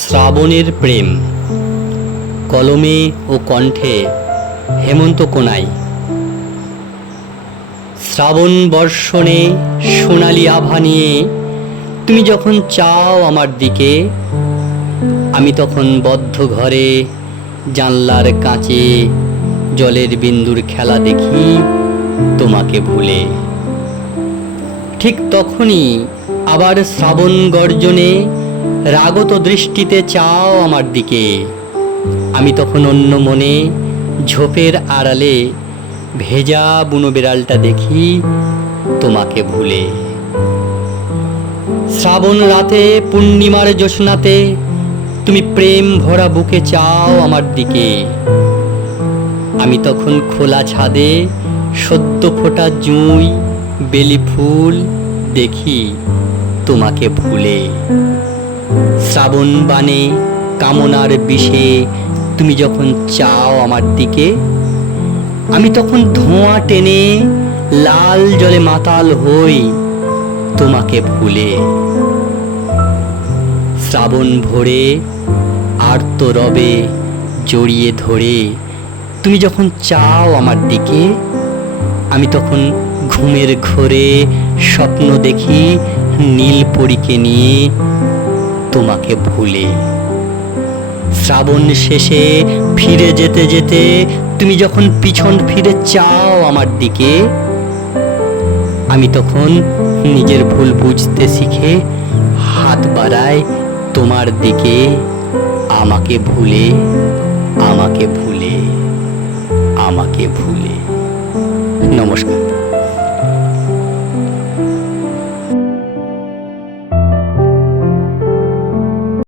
শ্রাবণের প্রেম, কলমে ও কণ্ঠে হেমন্ত কোনাই। শ্রাবণ বর্ষণে সোনালি আভা নিয়ে তুমি যখন চাও আমার দিকে, আমি তখন বদ্ধ ঘরে জানলার কাঁচে জলের বিন্দুর খেলা দেখি তোমাকে ভুলে। ঠিক তখনই আবার শ্রাবণ গর্জনে রাগত দৃষ্টিতে চাও আমার দিকে, আমি তখন অন্য মনে ঝোপের আড়ালে ভেজা বুনো বিড়ালটা দেখি তোমাকে ভুলে। শ্রাবণ রাতে পূর্ণিমার জ্যোৎস্নাতে তুমি প্রেম ভরা বুকে চাও আমার দিকে, আমি তখন খোলা ছাদে সদ্য ফোটা জুঁই বেলি ফুল দেখি তোমাকে ভুলে। শ্রাবণ বানে কামনার বিষে তুমি যখন চাও আমার দিকে, আমি তখন ধোঁয়া টেনে লাল জলে মাতাল হই তোমাকে ভুলে। শ্রাবণ ভোরে আর্ত রবে জড়িয়ে ধরে তুমি যখন চাও আমার দিকে, আমি তখন ঘুমের ঘোরে স্বপ্ন দেখি নীল পরীকে নিয়ে তোমাকে ভুলে। শ্রাবণ শেষে ফিরে যেতে যেতে তুমি যখন পিছন ফিরে চাও আমার দিকে, আমি তখন নিজের ভুল বুঝতে শিখে হাত বাড়াই তোমার দিকে, আমাকে ভুলে, আমাকে ভুলে, আমাকে ভুলে। নমস্কার।